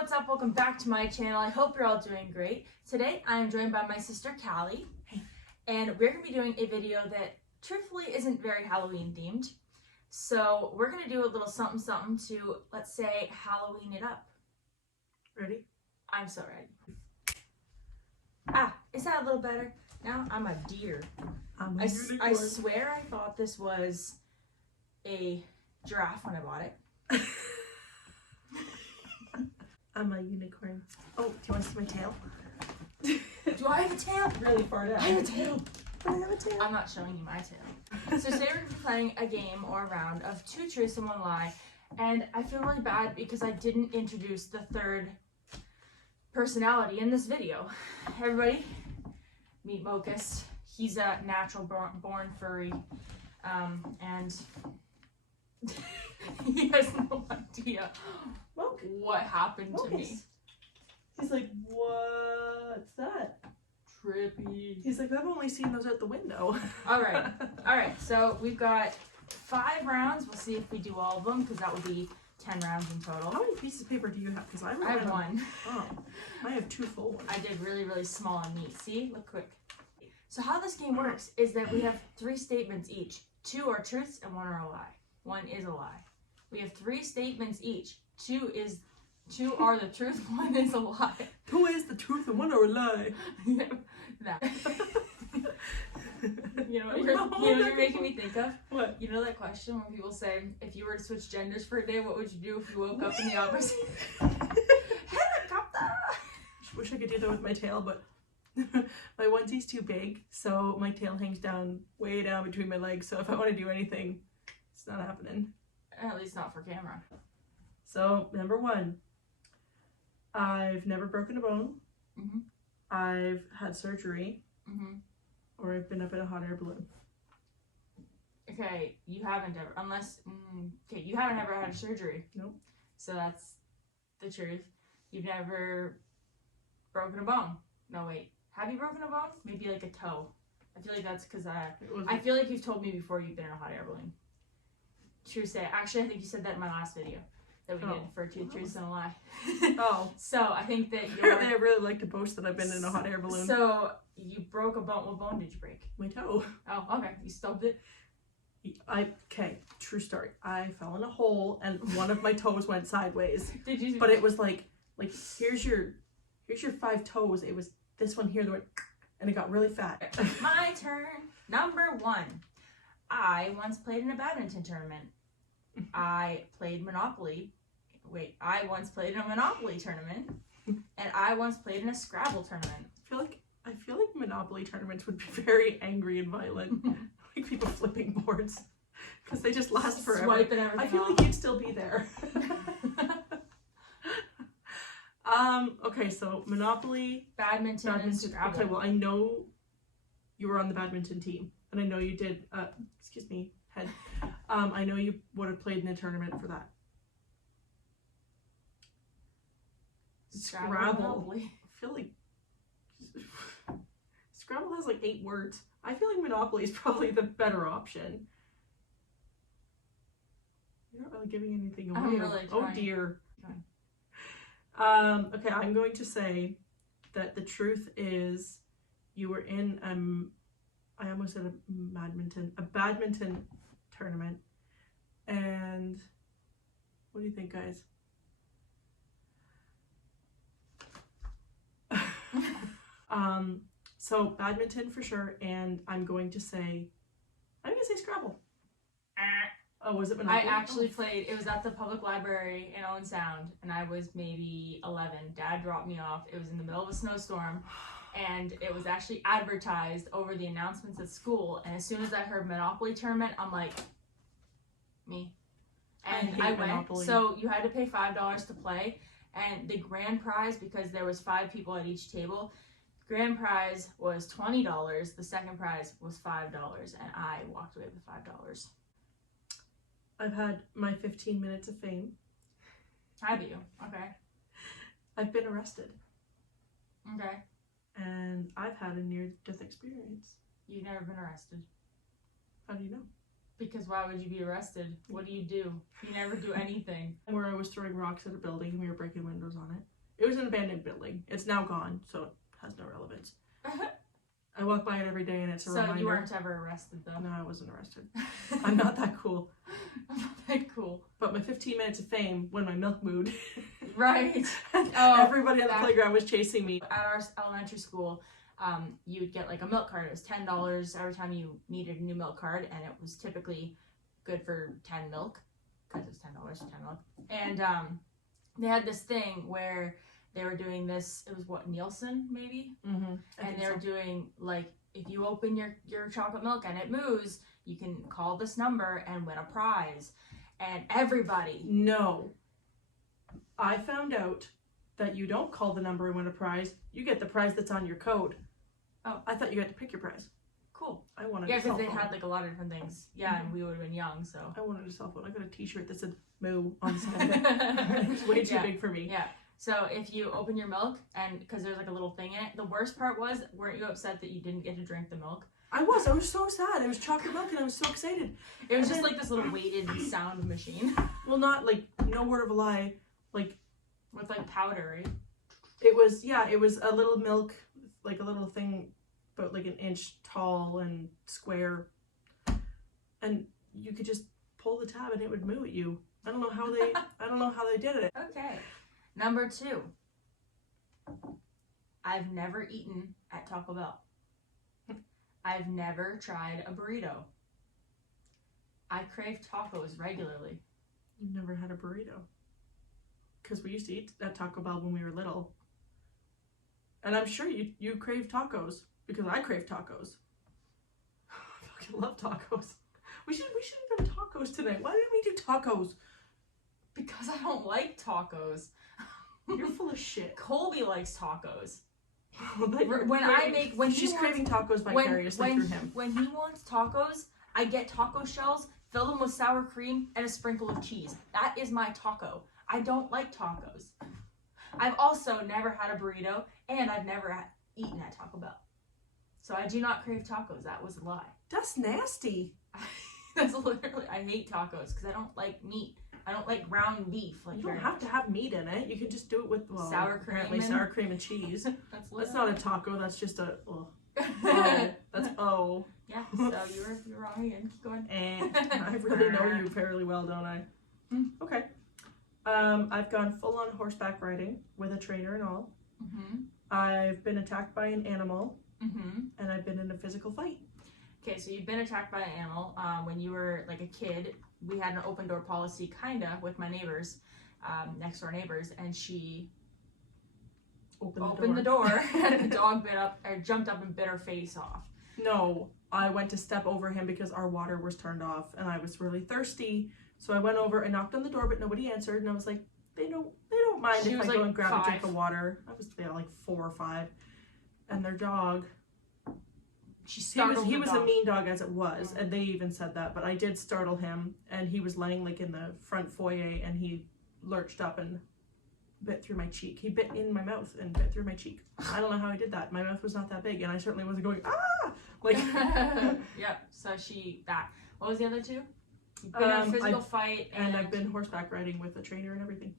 what's up? Welcome back to my channel. I hope you're all doing great. Today I am joined by my sister Callie, and we're going to be doing a video that truthfully isn't very Halloween themed. So we're going to do a little something to, let's say, Halloween it up. Ready? I'm so ready. Ah, is that a little better? Now I'm a deer. I swear I thought this was a giraffe when I bought it. I'm a unicorn. Oh, do you want to see my tail? Do I have a tail? Really far down. I have a tail. I have a tail. I'm not showing you my tail. So today we're going to be playing a game or a round of 2 truths and 1 lie. And I feel really bad because I didn't introduce the third personality in this video. Everybody, meet Mocus. He's a natural born furry. And he has no idea what happened to me. He's like, what's that? Trippy. He's like, I've only seen those out the window. Alright, so we've got 5 rounds. We'll see if we do all of them, because that would be 10 rounds in total. How many pieces of paper do you have? Because I have 1. Oh, I have 2 full ones. I did really small and neat. See? Look quick. So how this game works is that we have 3 statements each. 2 are truths and 1 are a lie. 1 is a lie. We have 3 statements each. 2 are the truth, 1 is a lie. 2 is the truth and 1 are a lie. That. You know what you're making me think of? What? You know that question when people say, if you were to switch genders for a day, what would you do if you woke up in the opposite? Helicopter! Wish I could do that with my tail, but my onesie's too big, so my tail hangs down way down between my legs, so if I want to do anything, it's not happening. At least not for camera. So, number 1, I've never broken a bone. Mm-hmm. I've had surgery. Mm-hmm. Or I've been up in a hot air balloon. Okay, you haven't ever, you haven't ever had surgery. Nope. So that's the truth. You've never broken a bone. No, wait. Have you broken a bone? Maybe like a toe. I feel like that's because I feel like you've told me before you've been in a hot air balloon. True say. Actually, I think you said that in my last video that we did for 2 truths and a lie. Oh. So I think that apparently I really like to boast that I've been in a hot air balloon. So you broke a bone. What bone did you break? My toe. Oh, okay. You stubbed it? Okay, true story. I fell in a hole and one of my toes went sideways. Did you? But it was like here's your 5 toes. It was this one here that went and it got really fat. My turn. Number 1. I once played in a badminton tournament. I played Monopoly. Wait, I once played in a Monopoly tournament. And I once played in a Scrabble tournament. I feel like Monopoly tournaments would be very angry and violent. Like people flipping boards. Because they just last forever. Swiping everything I feel off. like you'd still be there. Okay, so Monopoly, Badminton and Scrabble. Okay, well, I know you were on the badminton team. And I know you did, excuse me, head. I know you would have played in a tournament for that. Scrabble. I feel like Scrabble has like 8 words. I feel like Monopoly is probably the better option. You're not really giving anything away. I'm really trying. Oh dear. Okay. Okay, I'm going to say that the truth is you were in I almost said a badminton tournament. And what do you think, guys? So badminton for sure, and I'm going to say Scrabble. Oh, was it Monopoly? I actually played, it was at the public library in Owen Sound, and I was maybe 11. Dad dropped me off. It was in the middle of a snowstorm, and it was actually advertised over the announcements at school, and as soon as I heard Monopoly tournament, I'm like, me. And I went, Monopoly. So you had to pay $5 to play, and the grand prize, because there was 5 people at each table, grand prize was $20, the second prize was $5, and I walked away with $5. I've had my 15 minutes of fame. Have you? Okay. I've been arrested. Okay. And I've had a near-death experience. You've never been arrested. How do you know? Because why would you be arrested? What do? You never do anything. Where I was throwing rocks at a building and we were breaking windows on it. an abandoned building. It's now gone, so it has no relevance. I walk by it every day, and it's a reminder. So you weren't ever arrested, though? No, I wasn't arrested. I'm not that cool. I'm not that cool. But my 15 minutes of fame when my milk mood. Right. Everybody on the playground was chasing me. At our elementary school, you would get like a milk card. It was $10 every time you needed a new milk card, and it was typically good for 10 milk, because it was $10 for 10 milk. And they had this thing where they were doing this, it was what, Nielsen maybe? Mm-hmm. And they were doing like, if you open your chocolate milk and it moves, you can call this number and win a prize. And everybody. No. I found out that you don't call the number and win a prize. You get the prize that's on your code. Oh. I thought you had to pick your prize. Cool. I wanted a cell phone. Yeah, because they had like a lot of different things. Yeah, and we would have been young, so. I wanted a cell phone. I got a t-shirt that said moo on the side of it. It was way too big for me. Yeah. So if you open your milk, and because there's like a little thing in it, the worst part was, weren't you upset that you didn't get to drink the milk? I was so sad. It was chocolate milk and I was so excited. It was just like this little weighted sound machine. Well, not like, no word of a lie, like. With like powder, right? It was a little milk, like a little thing, about like an inch tall and square. And you could just pull the tab and it would moo at you. I don't know how they did it. Okay. Number 2. I've never eaten at Taco Bell. I've never tried a burrito. I crave tacos regularly. You've never had a burrito? Because we used to eat at Taco Bell when we were little. And I'm sure you crave tacos, because I crave tacos. I fucking love tacos. We should have done tacos tonight. Why didn't we do tacos? Because I don't like tacos. You're full of shit. Colby likes tacos. She's craving tacos vicariously through him. When he wants tacos, I get taco shells, fill them with sour cream, and a sprinkle of cheese. That is my taco. I don't like tacos. I've also never had a burrito, and I've never eaten at Taco Bell. So I do not crave tacos. That was a lie. That's nasty. That's literally, I hate tacos because I don't like meat. I don't like ground beef. You don't have to have meat in it. You can just do it with sour cream. Sour cream and cheese. That's not a taco. That's just a. That's O. Yeah. So you're wrong again. Keep going. I really know you fairly well, don't I? Okay. I've gone full on horseback riding with a trainer and all. Mm-hmm. I've been attacked by an animal. Mm-hmm. And I've been in a physical fight. Okay, so you've been attacked by an animal. When you were like a kid, we had an open door policy, kinda, with my neighbors, next door neighbors, and she opened the door and the dog jumped up and bit her face off. No, I went to step over him because our water was turned off and I was really thirsty. So I went over and knocked on the door, but nobody answered, and I was like, they don't mind if I go and grab a drink of water. I was like 4 or 5, and their dog. He was a mean dog as it was, and they even said that. But I did startle him, and he was laying like in the front foyer, and he lurched up and bit through my cheek. He bit in my mouth and bit through my cheek. I don't know how he did that. My mouth was not that big, and I certainly wasn't going like. Yep. So that. What was the other 2? You've been in a physical fight, and I've been horseback riding with a trainer and everything.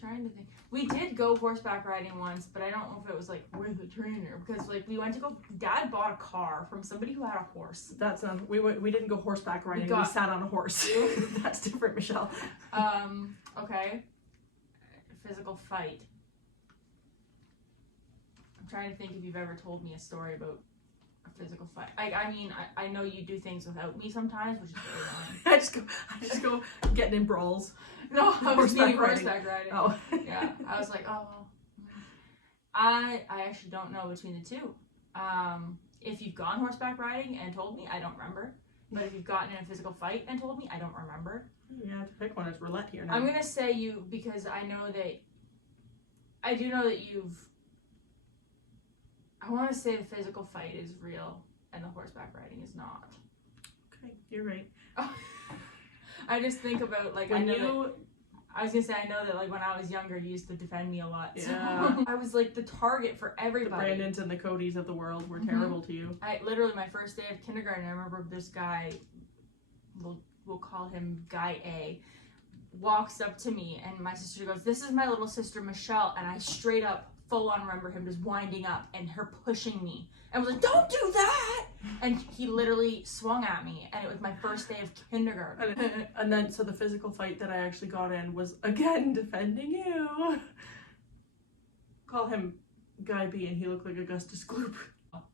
Trying to think. We did go horseback riding once, but I don't know if it was like with a trainer, because like we went to go. Dad bought a car from somebody who had a horse. That's not. We didn't go horseback riding. We sat on a horse. That's different, Michelle. Okay. Physical fight. I'm trying to think if you've ever told me a story about a physical fight. I mean, I know you do things without me sometimes, which is really annoying. I just go getting in brawls. No, I was meaning horseback riding. Oh. Yeah, I was like, oh. I actually don't know between the 2. If you've gone horseback riding and told me, I don't remember. But if you've gotten in a physical fight and told me, I don't remember. You have to pick one. It's roulette here now. I'm gonna say you, because I do know that you've. I want to say the physical fight is real and the horseback riding is not. Okay, you're right. I just think about like I know that like when I was younger, you used to defend me a lot. Yeah. So I was like the target for everybody. The Brandons and the Codys of the world were terrible to you. I literally, my first day of kindergarten, I remember this guy. We'll call him Guy A. walks up to me, and my sister goes, "This is my little sister Michelle," and I straight up full on remember him just winding up and her pushing me and was like, "Don't do that!" And he literally swung at me, and it was my first day of kindergarten. And then, so the physical fight that I actually got in was, again, defending you. Call him Guy B, and he looked like Augustus Gloop.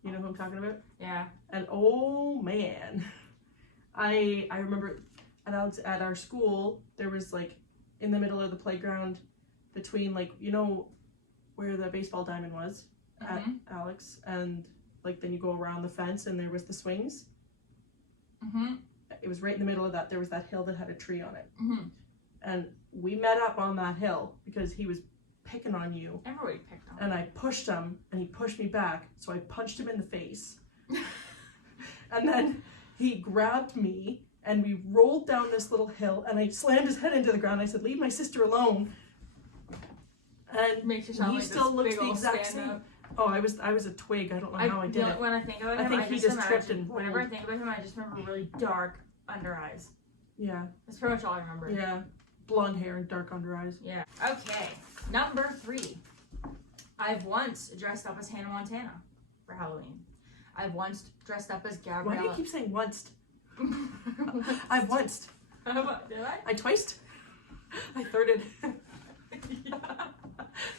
You know who I'm talking about? Yeah. And oh man, I remember at our school, there was like in the middle of the playground between, like, you know where the baseball diamond was at Alex, and like then you go around the fence and there was the swings. It was right in the middle of that. There was that hill that had a tree on it. And we met up on that hill because he was picking on you. Everybody picked on. And I pushed him, and he pushed me back, so I punched him in the face. And then he grabbed me, and we rolled down this little hill, and I slammed his head into the ground. I said, "Leave my sister alone." And Makes you sound he like still this looks big the old exact stand-up. same. Oh, I was a twig. I don't know how I did it. When I think about I him, think I he just just tripped imagine, and rolled. whenever I think about him, I just remember really dark under eyes. Yeah. That's pretty much all I remember. Yeah. Blonde hair and dark under eyes. Yeah. Okay. Number 3. I've once dressed up as Hannah Montana for Halloween. I've once dressed up as Gabriella. Why do you keep saying once? I once. Did I? I twiced. I thirded.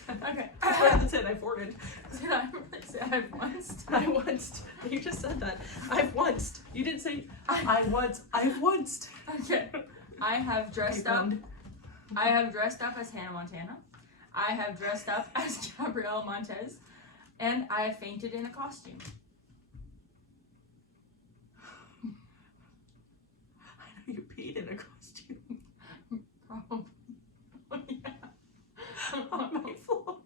Okay. That's it. I forted. Did I really say I've once? I once. You just said that. I've once. You didn't say I once. I've once. Okay. I have dressed up. I have dressed up as Hannah Montana. I have dressed up as Gabrielle Montez, and I have fainted in a costume. I know you peed in a costume. Probably. Yeah. On my floor.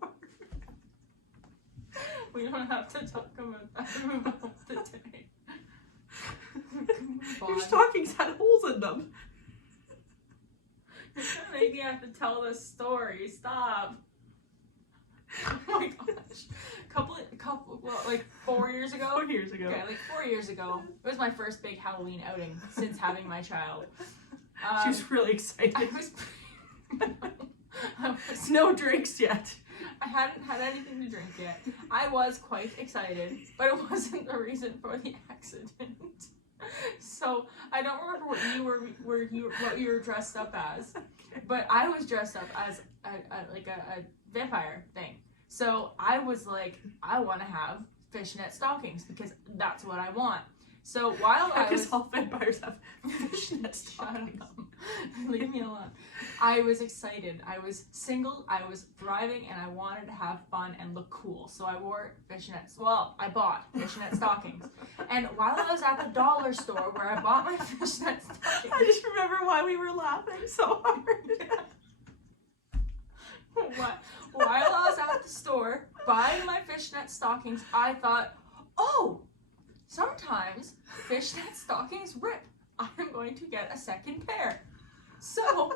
We don't have to talk about that today. Your stockings had holes in them. You're gonna make me have to tell this story. Stop. Oh my gosh. Like 4 years ago? 4 years ago. Okay, like 4 years ago. It was my first big Halloween outing since having my child. She was really excited. I was No drinks yet. I hadn't had anything to drink yet. I was quite excited, but it wasn't the reason for the accident. So I don't remember what you were dressed up as, but I was dressed up as a vampire thing. So I was like, I want to have fishnet stockings because that's what I want. So while I was, all vampires have fishnet stockings. shut up. Leave me alone. I was excited. I was single. I was thriving, and I wanted to have fun and look cool. So I wore fishnets. Well, I bought fishnet stockings. And while I was at the dollar store where I bought my fishnet stockings, I just remember why we were laughing so hard. while I was at the store buying my fishnet stockings, I thought, oh, sometimes fishnet stockings rip. I'm going to get a second pair. So,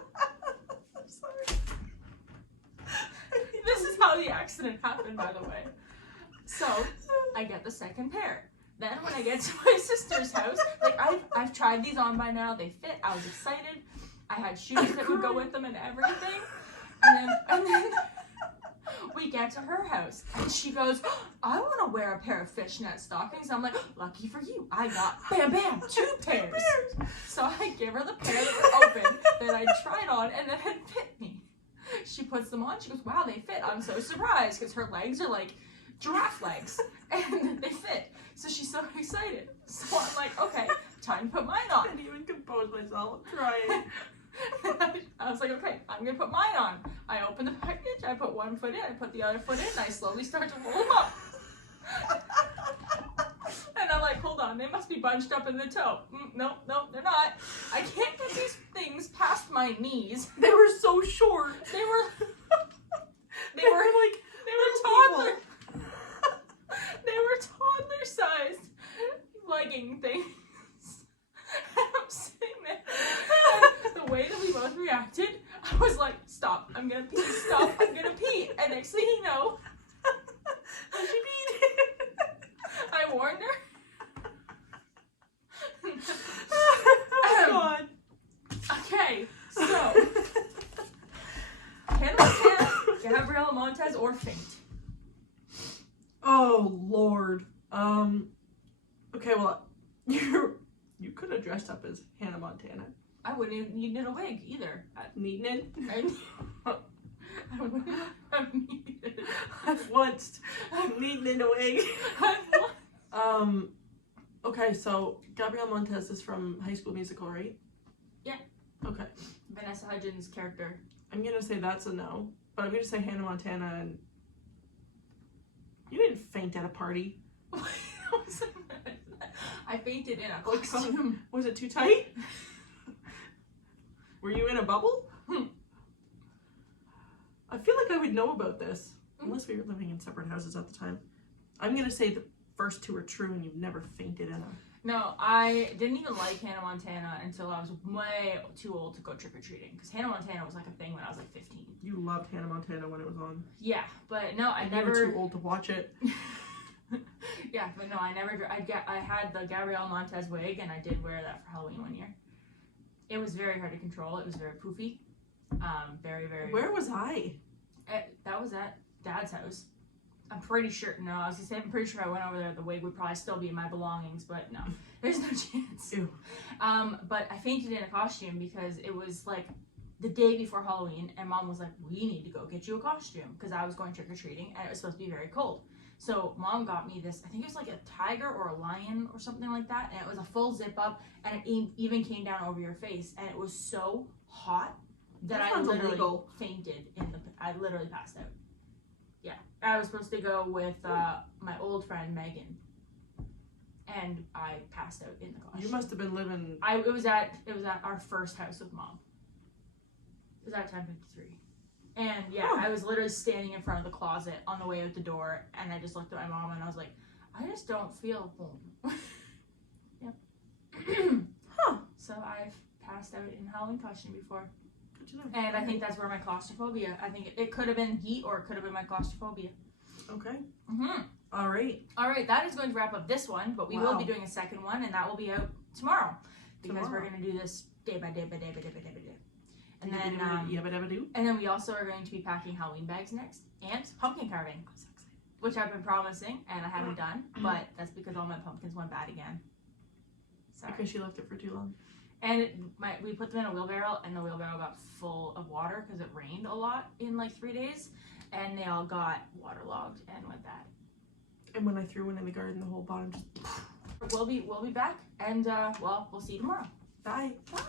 I'm sorry. this is how the accident happened, by the way. So, I get the second pair. Then when I get to my sister's house, like I've tried these on by now, they fit, I was excited. I had shoes that would go with them and everything. And then we get to her house, and she goes, I want to wear a pair of fishnet stockings. I'm like, lucky for you, I got, bam, bam, 2 pairs. So I give her the pair that were open that I tried on and that had fit me. She puts them on, she goes, wow, they fit. I'm so surprised because her legs are like giraffe legs, and they fit. So she's so excited. So I'm like, okay, time to put mine on. I can't even compose myself. I'm trying. I was like, okay, I'm gonna put mine on. I open the package, I put one foot in, I put the other foot in, and I slowly start to roll them up. And I'm like, hold on, they must be bunched up in the toe. No, they're not. I can't get these things past my knees. They were so short. They were toddler. They were toddler-sized legging things. And I'm sitting there, and the way that we both reacted, I was like, stop, I'm gonna pee, stop, I'm gonna pee. And next thing you know, She peed. I warned her. Oh God. Okay, so Gabriella Montez or faint? Oh Lord. Okay, well, you could have dressed up as Hannah Montana. I wouldn't have needed a wig either. Needing it? I wouldn't have needed it. I've once needing a wig. Okay, so Gabrielle Montez is from High School Musical, right? Yeah. Okay. Vanessa Hudgens' character. I'm gonna say that's a no, but I'm gonna say Hannah Montana. And you didn't faint at a party. I fainted in a costume. Was it too tight? Were you in a bubble? I feel like I would know about this, unless we were living in separate houses at the time. I'm gonna say the first two are true, and you've never fainted in a. No, I didn't even like Hannah Montana until I was way too old to go trick-or-treating. Because Hannah Montana was like a thing when I was like 15. You loved Hannah Montana when it was on. Yeah, but no, I never. You were too old to watch it. Yeah, but no, I never. I had the Gabrielle Montez wig, and I did wear that for Halloween one year. It was very hard to control. It was very poofy. Very, very. Where was I? That was at Dad's house. I'm pretty sure. No, I was gonna say I'm pretty sure I went over there. The wig would probably still be in my belongings, but no, there's no chance. Ew. But I fainted in a costume because it was like the day before Halloween, and Mom was like, "We need to go get you a costume," because I was going trick or treating, and it was supposed to be very cold. So Mom got me this. I think it was like a tiger or a lion or something like that, and it was a full zip up, and it even came down over your face, and it was so hot that I literally fainted in the. I literally passed out. Yeah, I was supposed to go with my old friend Megan, and I passed out in the costume. You must have been living. It was at our first house with Mom. It was at 10:53, and yeah, I was literally standing in front of the closet on the way out the door, and I just looked at my mom and I was like, I just don't feel home. Yep. Huh. So I've passed out in Halloween costume before. Good to know. And I think that's where my claustrophobia. I think it could have been heat or it could have been my claustrophobia. Okay. Mm-hmm. All right. All right. That is going to wrap up this one, but we will be doing a second one, and that will be out tomorrow because we're going to do this day by day by day by day by day by day. And then we also are going to be packing Halloween bags next and pumpkin carving, which I've been promising and I haven't done, but that's because all my pumpkins went bad again. Sorry. Because she left it for too long. And we put them in a wheelbarrow, and the wheelbarrow got full of water because it rained a lot in like 3 days, and they all got waterlogged and went bad. And when I threw one in the garden, the whole bottom just. We'll be back, and we'll see you tomorrow. Bye. Bye.